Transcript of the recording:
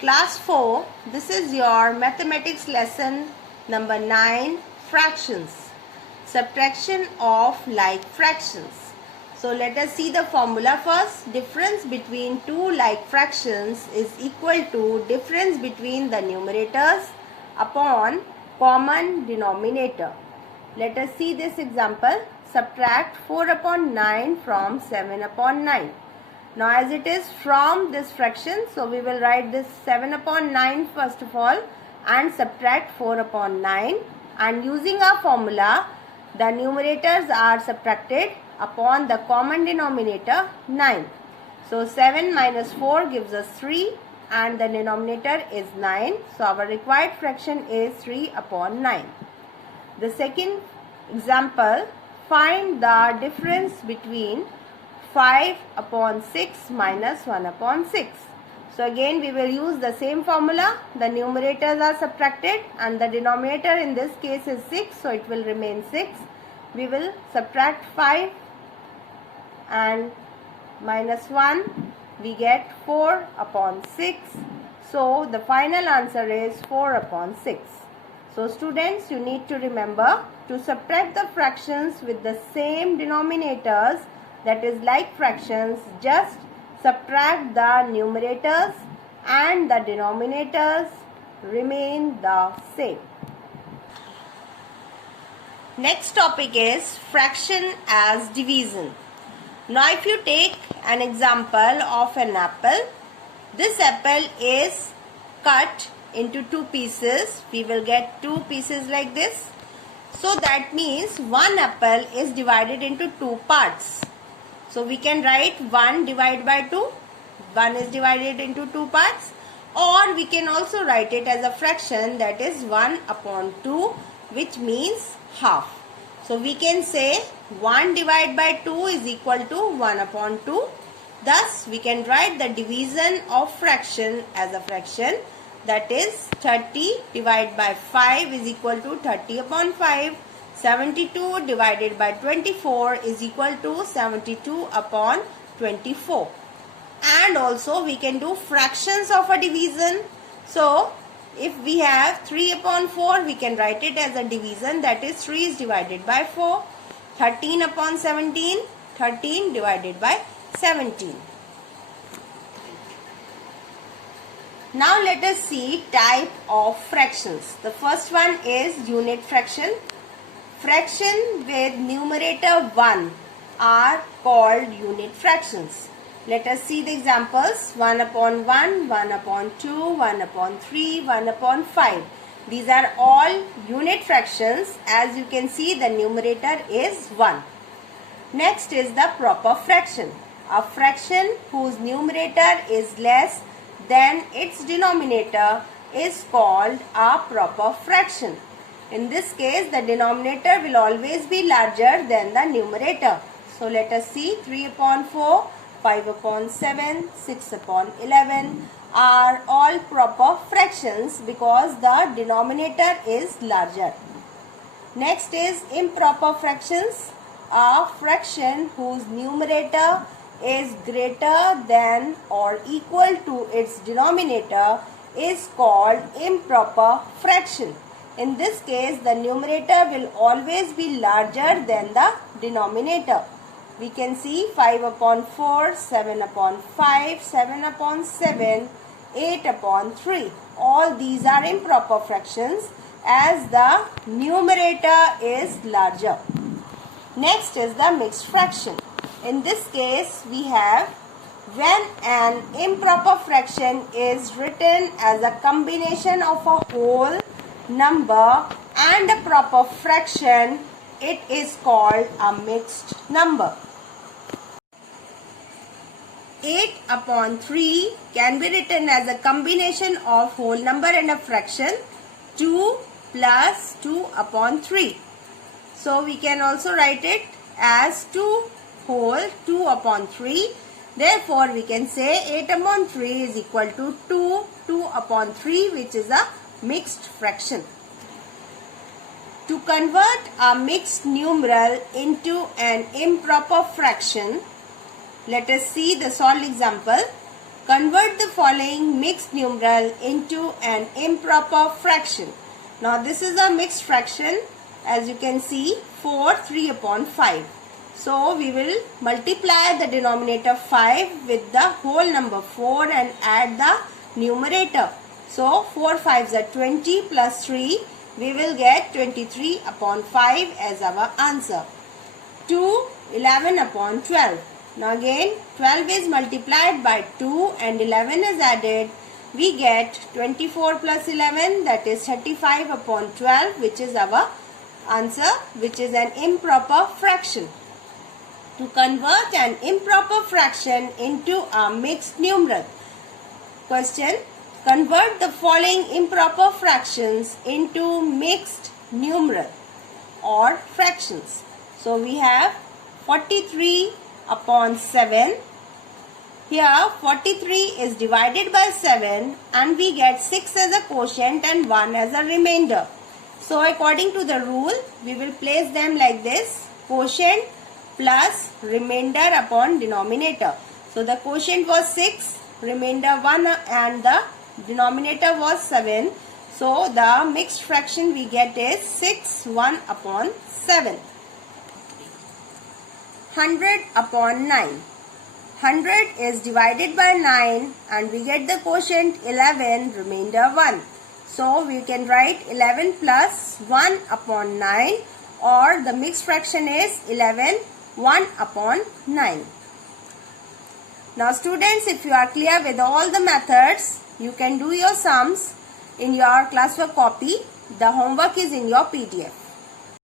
Class 4, this is your mathematics lesson number 9, fractions. Subtraction of like fractions. So let us see the formula first. Difference between two like fractions is equal to difference between the numerators upon common denominator. Let us see this example. Subtract 4 upon 9 from 7 upon 9. Now as it is from this fraction, so we will write this 7 upon 9 first of all and subtract 4 upon 9, and using our formula the numerators are subtracted upon the common denominator 9. So 7 minus 4 gives us 3 and the denominator is 9. So our required fraction is 3 upon 9. The second example, find the difference between 5 upon 6 minus 1 upon 6. So again we will use the same formula. The numerators are subtracted and the denominator in this case is 6. So it will remain 6. We will subtract 5 and minus 1. We get 4 upon 6. So the final answer is 4 upon 6. So students, you need to remember to subtract the fractions with the same denominators, that is like fractions, just subtract the numerators and the denominators remain the same. Next topic is fraction as division. Now if you take an example of an apple, this apple is cut into two pieces. We will get two pieces like this. So that means one apple is divided into two parts. So we can write 1 divided by 2. 1 is divided into two parts. Or we can also write it as a fraction, that is 1 upon 2, which means half. So we can say 1 divided by 2 is equal to 1 upon 2. Thus we can write the division of fraction as a fraction, that is 30 divided by 5 is equal to 30 upon 5. 72 divided by 24 is equal to 72 upon 24. And also we can do fractions of a division. So if we have 3 upon 4, we can write it as a division, that is 3 is divided by 4. 13 upon 17, 13 divided by 17. Now let us see type of fractions. The first one is unit fraction. Fraction with numerator 1 are called unit fractions. Let us see the examples. 1 upon 1, 1 upon 2, 1 upon 3, 1 upon 5. These are all unit fractions. As you can see, the numerator is 1. Next is the proper fraction. A fraction whose numerator is less than its denominator is called a proper fraction. In this case, the denominator will always be larger than the numerator. So let us see. 3 upon 4, 5 upon 7, 6 upon 11 are all proper fractions because the denominator is larger. Next is improper fractions. A fraction whose numerator is greater than or equal to its denominator is called improper fraction. In this case, the numerator will always be larger than the denominator. We can see 5 upon 4, 7 upon 5, 7 upon 7, 8 upon 3. All these are improper fractions as the numerator is larger. Next is the mixed fraction. In this case, we have when an improper fraction is written as a combination of a whole number and a proper fraction, it is called a mixed number. 8 upon 3 can be written as a combination of whole number and a fraction. 2 plus 2 upon 3. So we can also write it as 2 whole 2 upon 3. Therefore we can say 8 upon 3 is equal to 2 upon 3, which is a mixed fraction. To convert a mixed numeral into an improper fraction, let us see the solved example. Convert the following mixed numeral into an improper fraction. Now this is a mixed fraction. As you can see, 4 3 upon 5. So we will multiply the denominator 5 with the whole number 4 and add the numerator. So 4 5s are 20 plus 3. We will get 23 upon 5 as our answer. 2 11 upon 12. Now again 12 is multiplied by 2 and 11 is added. We get 24 plus 11, that is 35 upon 12, which is our answer, which is an improper fraction. To convert an improper fraction into a mixed numeral. Question: convert the following improper fractions into mixed numeral or fractions. So we have 43 upon 7. Here 43 is divided by 7 and we get 6 as a quotient and 1 as a remainder. So according to the rule, we will place them like this: quotient plus remainder upon denominator. So the quotient was 6, remainder 1 and the denominator was 7. So the mixed fraction we get is 6 1 upon 7. 100 upon 9. 100 is divided by 9 and we get the quotient 11, remainder 1. So we can write 11 plus 1 upon 9, or the mixed fraction is 11 1 upon 9. Now students, if you are clear with all the methods, you can do your sums in your classwork copy. The homework is in your PDF.